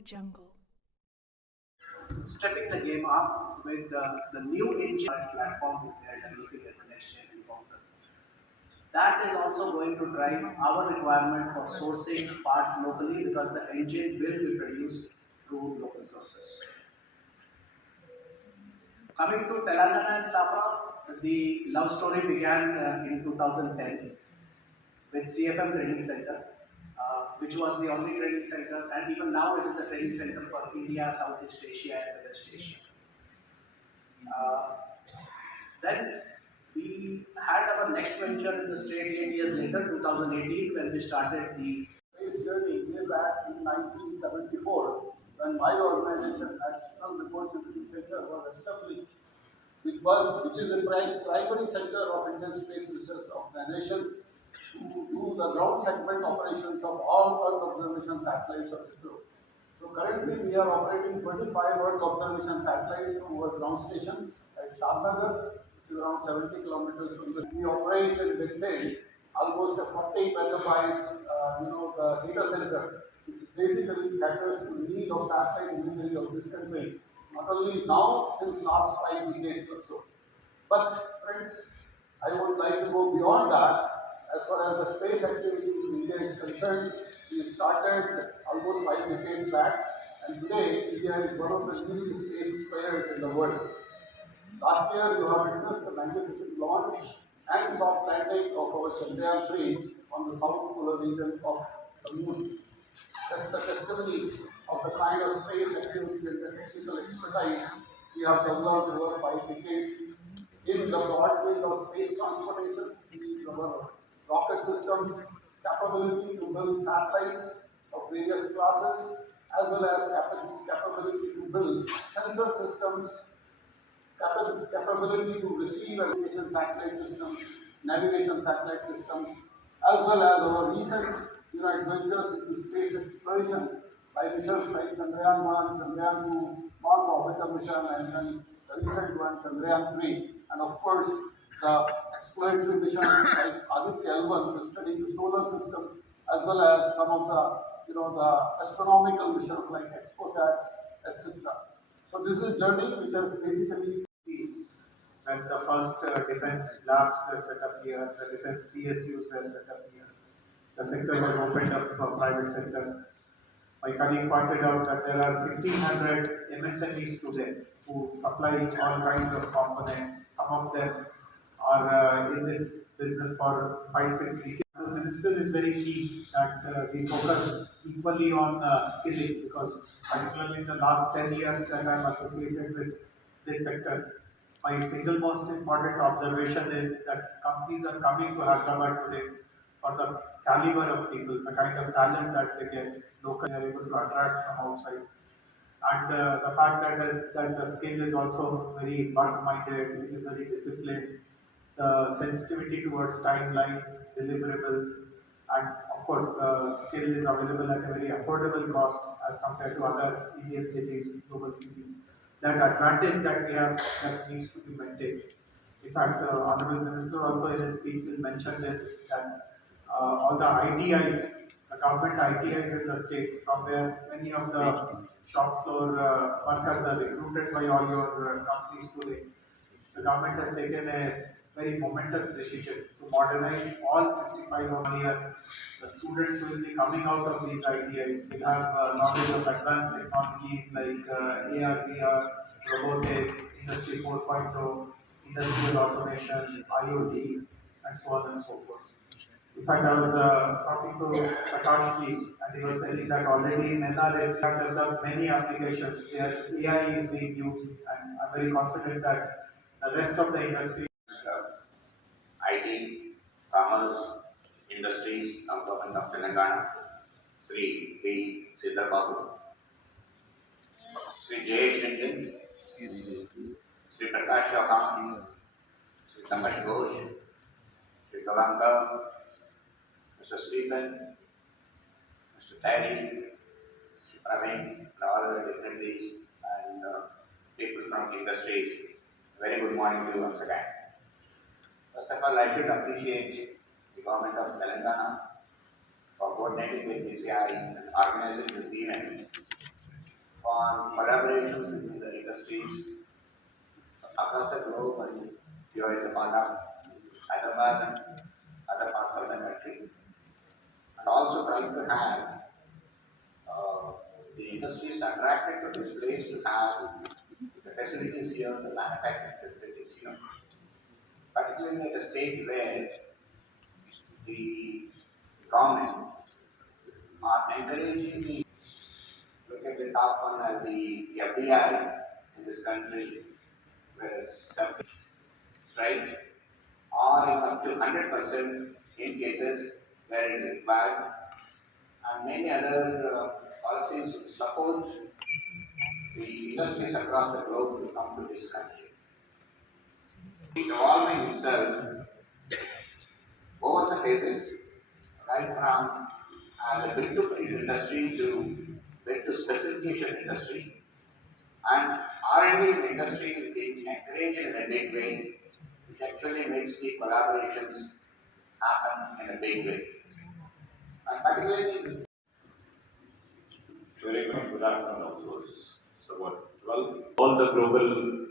jungle. Stepping the game up with the new engine platform that they are developing at the next gen encounter. That is also going to drive our requirement for sourcing parts locally because the engine will be produced through local sources. Coming to Telangana and Safa, the love story began in 2010 with CFM Training Center, which was the only training center, and even now it is the training center for India, Southeast Asia, and the West Asia. Uh, then we had our next venture in the state 8 years later, 2018, when we started the space journey way back in 1974, when my organization, National Remote Sensing Center, was established, which is the primary center of Indian Space Research Organization to do the ground segment operations of all Earth observation satellites of ISRO. So currently we are operating 25 Earth observation satellites from our ground station at Shadnagar, which is around 70 kilometers from the. We operate in Bethel, almost a 40 petabyte, the data center, which basically caters to the need of satellite imagery of this country, not only now, since last 5 decades or so. But friends, I would like to go beyond that. As far as the space activity in India is concerned, we started almost 5 decades back, and today India is one of the leading space players in the world. Last year, you have witnessed the magnificent launch and soft landing of our Chandrayaan-3 on the south polar region of the moon. That's the testimony of the kind of space activity and the technical expertise we have developed over 5 decades in the broad field of space transportation, our rocket systems, capability to build satellites of various classes, as well as capability to build sensor systems, capability to receive navigation satellite systems, as well as our recent adventures into space explorations by missions like Chandrayaan-1, Chandrayaan-2, Mars Orbiter mission, and then the recent one, Chandrayaan-3, and of course the exploratory missions like Aditya L1 to study the solar system, as well as some of the astronomical missions like ExpoSat, etc. So this is a journey which has basically when the first defense labs were set up here, the defense PSUs were set up here. The sector was opened up for private sector. My colleague pointed out that there are 1,500 MSMEs today who supply all kinds of components. Some of them are in this business for 5-6 decades. The minister is very keen that we focus equally on skilling, because particularly in the last 10 years that I am associated with this sector, my single most important observation is that companies are coming to Hyderabad today for the caliber of people, the kind of talent that they get locally, are able to attract from outside. And the fact that the skill is also very work-minded, it is very disciplined, the sensitivity towards timelines, deliverables, and of course the skill is available at a very affordable cost as compared to other Indian cities, global cities. That advantage that we have, that needs to be maintained. In fact, the Honorable Minister also in his speech will mention this, that all the ITIs, the government ITIs in the state, from where many of the shops or workers are recruited by all your companies today. The government has taken a very momentous decision to modernize all 65 on year. The students will be coming out of these ITIs will have knowledge of advanced technologies like AR, VR, robotics, Industry 4.0, industrial automation, IoT, and so on and so forth. In fact, I was talking to Prakashji, and he was telling that already in NRS have developed many applications where AI is being used, and I'm very confident that the rest of the industry. IT, Commerce, Industries, Government of Telangana, Sri Sridar Babu, Sri Jayesh ranjan, Sri Prakash Chauhan, Sri Tamas Ghosh, Sri Kalanka, Mr. Stephen, Mr. Terry, Sri Praveen, and all other dignitaries and people from industries. Very good morning to you once again. First of all, I should appreciate the government of Telangana for coordinating with BCI and organizing this event. for collaborations between the industries across the globe and here in the part of Hyderabad and other parts of the country, and also trying to have uh, the industries attracted to this place to have the facilities here, the manufacturing facilities here, particularly at the stage where the government are encouraging the look at the top one as the FDI in this country, whereas strike or even up to 100% in cases where it is required, and many other policies to support the industries across the globe to come to this country. Evolving itself over the phases, right from as a build-to-print industry to build-to-specification industry, and R&D in the industry is being encouraged in a big way, which actually makes the collaborations happen in a big way. And particularly very good afternoon also. So what? Well, all the global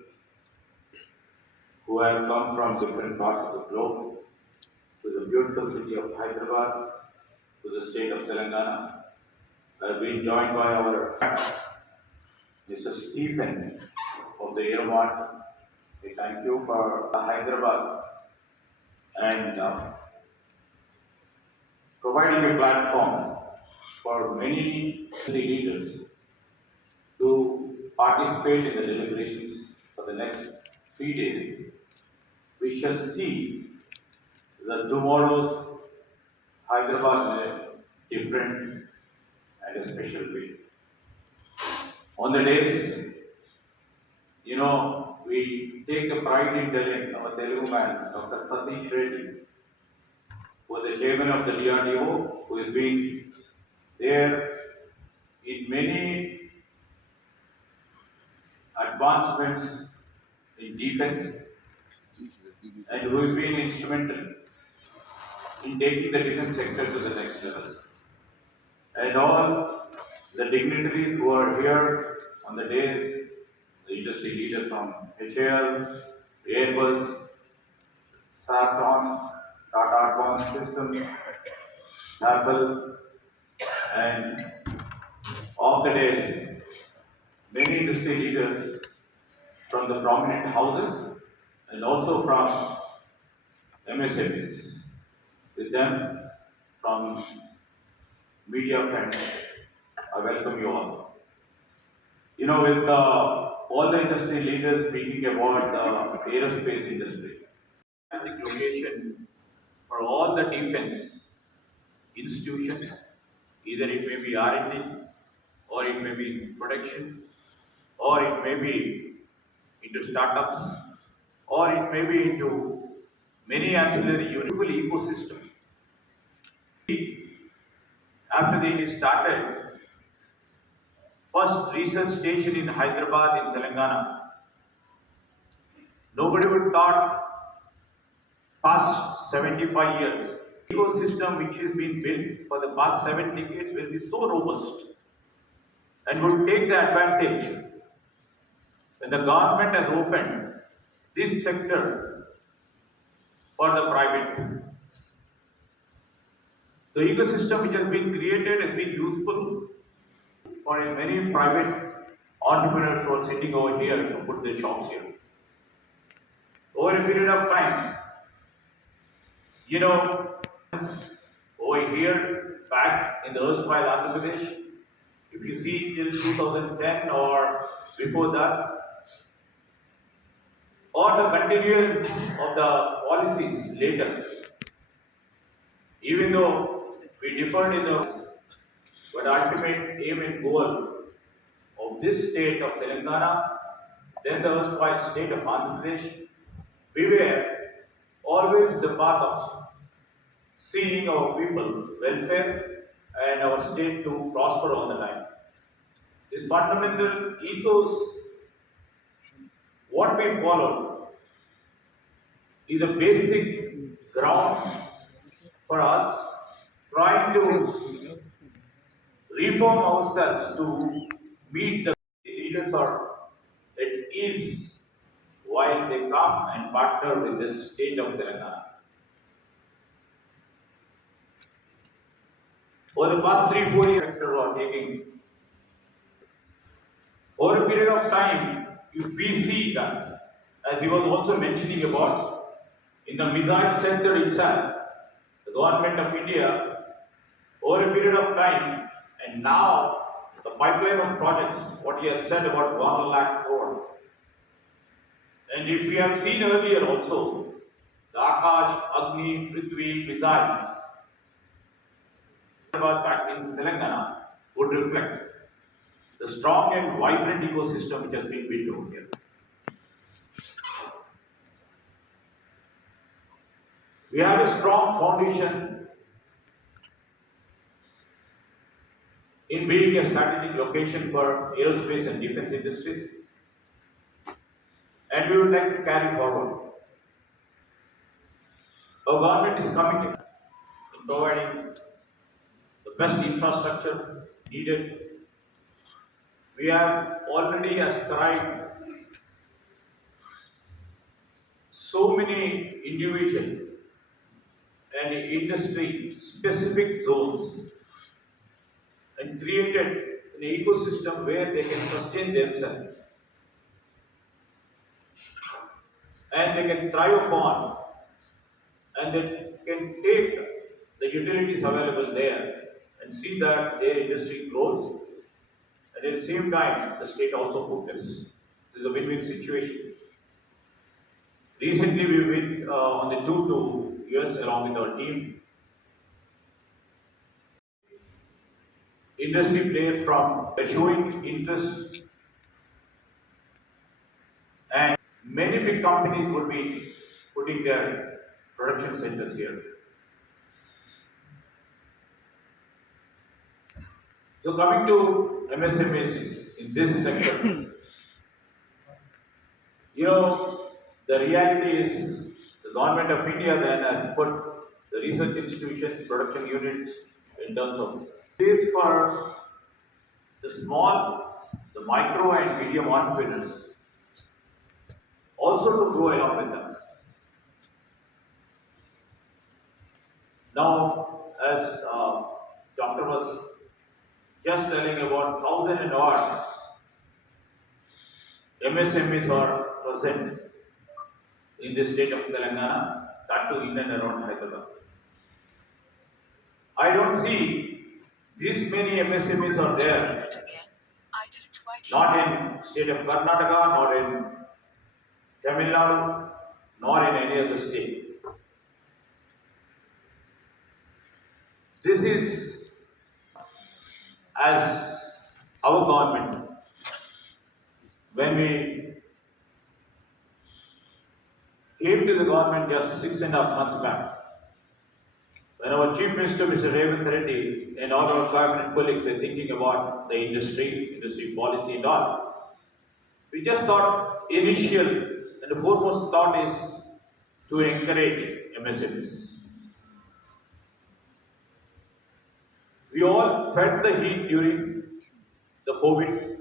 who have come from different parts of the globe to the beautiful city of Hyderabad, to the state of Telangana, have been joined by our Mr. Stephen of the Airmart. We thank you for Hyderabad and providing a platform for many leaders to participate in the deliberations for the next 3 days. We shall see the tomorrow's Hyderabad in a different and a special way. On the days, we take the pride in telling our Telugu man, Dr. Satish Reddy, who was the chairman of the DRDO, who has been there in many advancements in defense and who has been instrumental in taking the defense sector to the next level. And all the dignitaries who are here on the days, the industry leaders from HAL, Airbus, Saffron, Tata Advanced Systems, Apple, and of the days, many industry leaders from the prominent houses and also from MSMEs. With them, from media friends, I welcome you all. With all the industry leaders speaking about the aerospace industry, strategic location for all the defense institutions, either it may be R&D, or it may be production, or it may be into startups, or it may be into many ancillary beautiful ecosystem. After they started first research station in Hyderabad in Telangana, nobody would thought past 75 years ecosystem which has been built for the past 7 decades will be so robust and would take the advantage when the government has opened this sector for the private. The ecosystem which has been created has been useful for many private entrepreneurs who are sitting over here to put their shops here. Over a period of time, over here, back in the erstwhile Andhra Pradesh, if you see till 2010 or before that, or the continuance of the policies later, even though we differed in the but ultimate aim and goal of this state of Telangana, then the erstwhile state of Andhra Pradesh, we were always in the path of seeing our people's welfare and our state to prosper all the time. This fundamental ethos, what we follow, is a basic ground for us trying to reform ourselves to meet the leaders are at ease while they come and partner with the state of Telangana. Over the past 3-4 years, sector are taking over a period of time. If we see that, as he was also mentioning about in the missile sector itself, the government of India over a period of time, and now the pipeline of projects, what he has said about 1 lakh crore. And if we have seen earlier also, the Akash, Agni, Prithvi missiles back in Telangana would reflect the strong and vibrant ecosystem which has been built over here. We have a strong foundation in being a strategic location for aerospace and defense industries, and we would like to carry forward. Our government is committed in providing the best infrastructure needed. We have already ascribed so many individual and industry specific zones and created an ecosystem where they can sustain themselves and they can thrive upon and they can take the utilities available there and see that their industry grows and at the same time the state also progresses. This is a win-win situation. Recently we went on the tour to US along with our team. Industry players from showing interest and many big companies would be putting their production centers here. So coming to MSMEs in this sector, the reality is the government of India then has put the research institutions, production units in terms of space for the small, the micro and medium entrepreneurs also to grow along with them. Now, as Doctor was just telling about 1,000 and odd MSMEs are present in the state of Telangana, that too in and around Hyderabad. I don't see this many MSMEs are there, not in state of Karnataka, nor in Tamil Nadu, nor in any other state. This is as our government, when we came to the government just 6.5 months back, when our Chief Minister, Mr. Revanth Reddy, and all our cabinet colleagues were thinking about the industry policy and all, we just thought initial and the foremost thought is to encourage MSMEs. We all felt the heat during the COVID.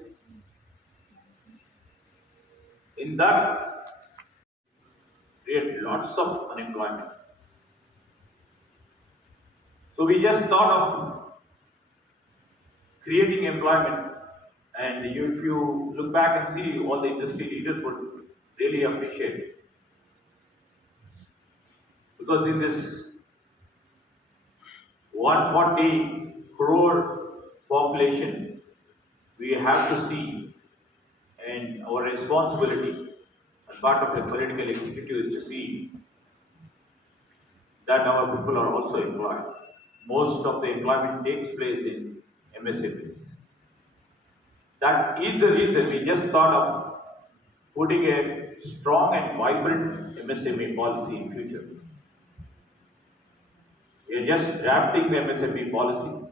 In that, create lots of unemployment. So we just thought of creating employment, and if you look back and see, all the industry leaders would really appreciate it. Because in this 140 crore population, we have to see, and our responsibility as part of the political executive is to see that our people are also employed. Most of the employment takes place in MSMEs. That is the reason we just thought of putting a strong and vibrant MSME policy in future. We are just drafting the MSME policy.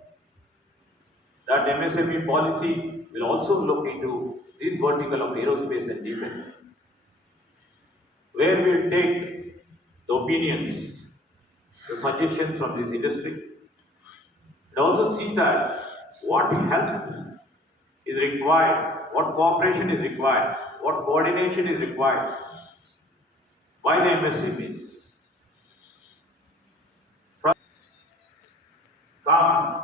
That MSME policy will also look into this vertical of aerospace and defense, where we will take the opinions, the suggestions from this industry, and also see that what help is required what cooperation is required, what coordination is required by the MSMEs. Come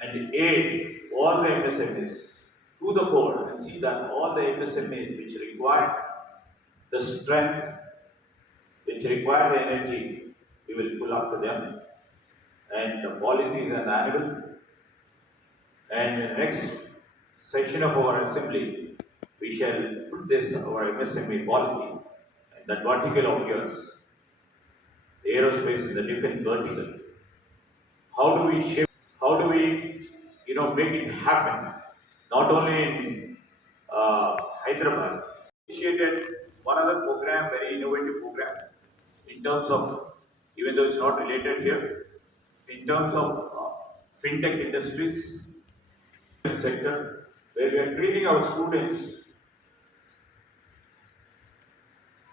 and aid all the MSMEs to the core and see that all the MSMEs which require the strength, which require the energy, we will pull up to them. And the policies and annual. And the next session of our assembly, we shall put this our MSME policy and that vertical of yours, the aerospace and the defense vertical. How do we shift? How do we, make it happen? Not only in Hyderabad, initiated one other program, very innovative program, in terms of, even though it's not related here, in terms of fintech industries sector, where we are training our students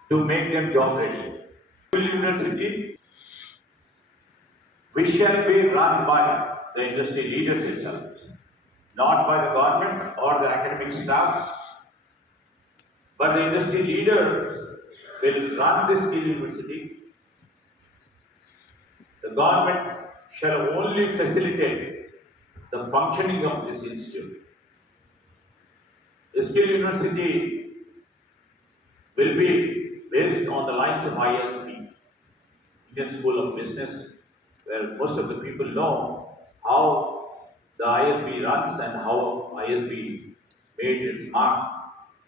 to make them job ready. University, which shall be run by the industry leaders itself, not by the government or the academic staff, but the industry leaders will run this skill university. The government shall only facilitate the functioning of this institute. The skill university will be based on the lines of ISB, Indian School of Business, where most of the people know how the ISB runs and how ISB made its mark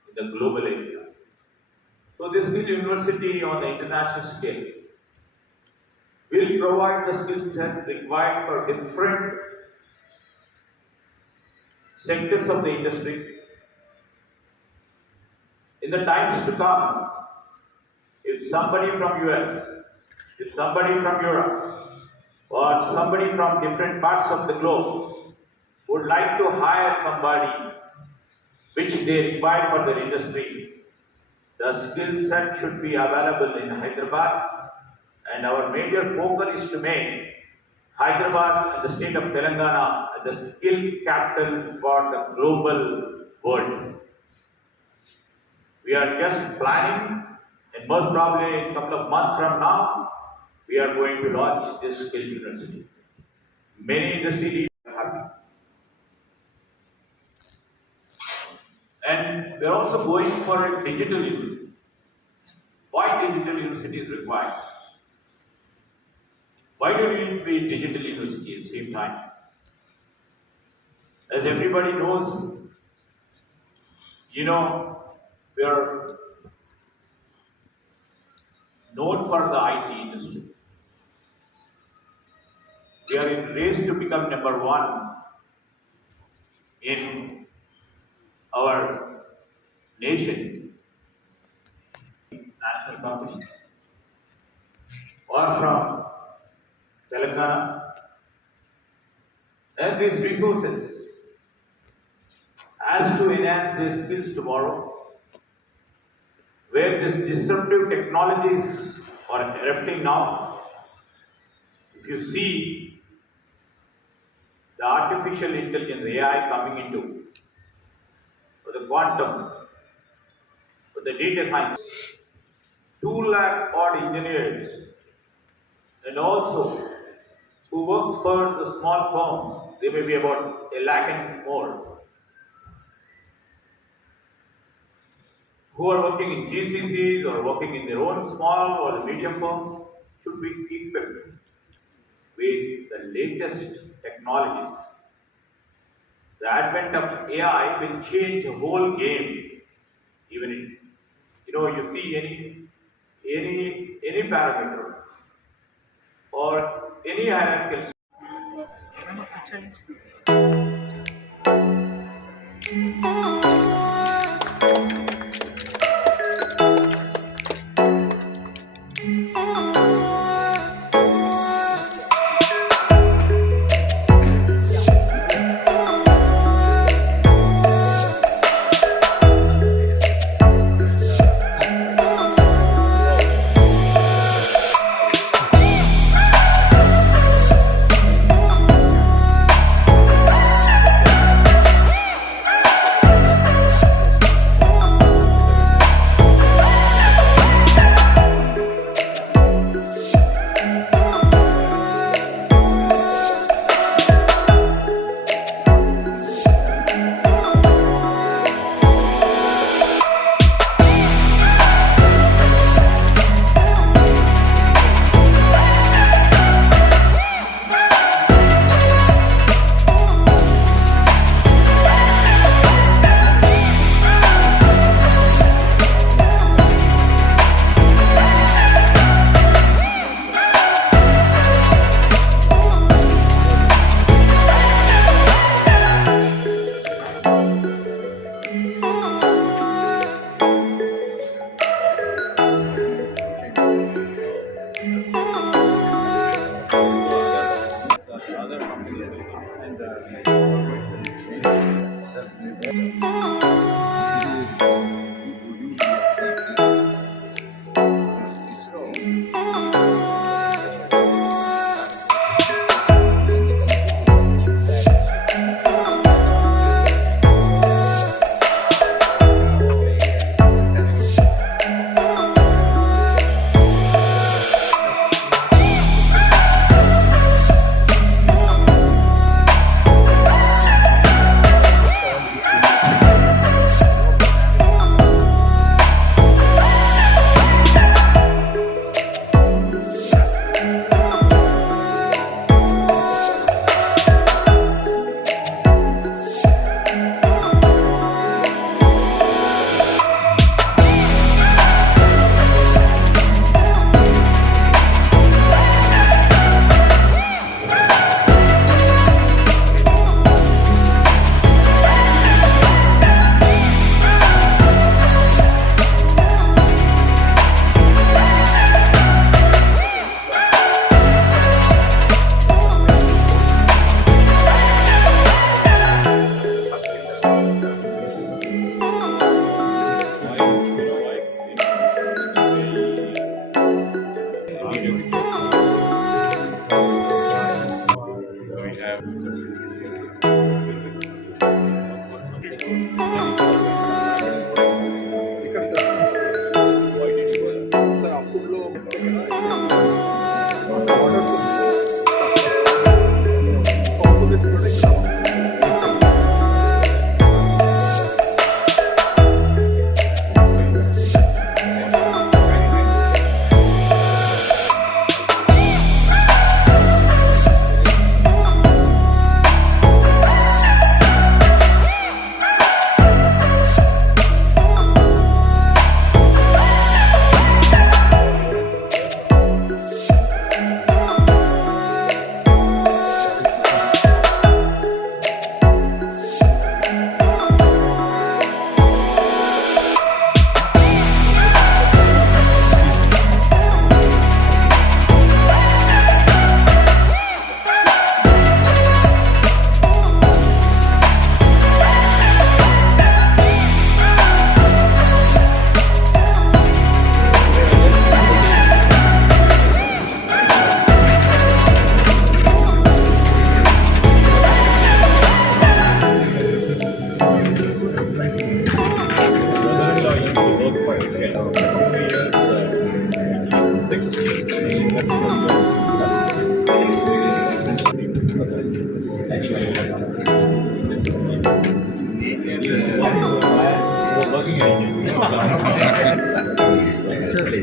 in the global area. So this skill university on the international scale will provide the skill set required for different sectors of the industry. In the times to come, if somebody from US, if somebody from Europe, or somebody from different parts of the globe would like to hire somebody which they require for their industry, the skill set should be available in Hyderabad, and our major focus is to make Hyderabad and the state of Telangana the skill capital for the global world. We are just planning, and most probably in a couple of months from now, we are going to launch this skill university. Many industry leaders are happy. And we are also going for a digital university. Why digital university is required? Why do we need to be digital university at the same time? As everybody knows, we are known for the IT industry. We are in race to become number one in our nation, national companies, or from Telangana, and these resources as to enhance their skills tomorrow, where these disruptive technologies are erupting now. If you see the artificial intelligence, AI coming into, or the quantum, or the data science, 2 lakh odd engineers, and also who work for the small firms, they may be about 1 lakh and more, who are working in GCCs or working in their own small or medium firms, should be equipped with the latest technologies. The advent of AI will change the whole game. Even in, you see any parameter or any hierarchical.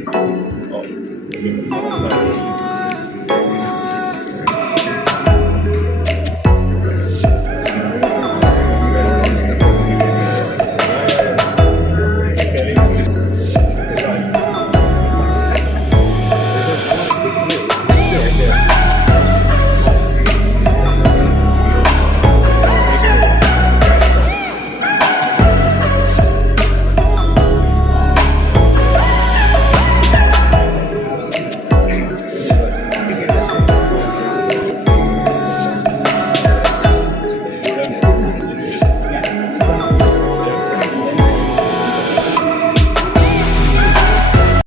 Oh, okay.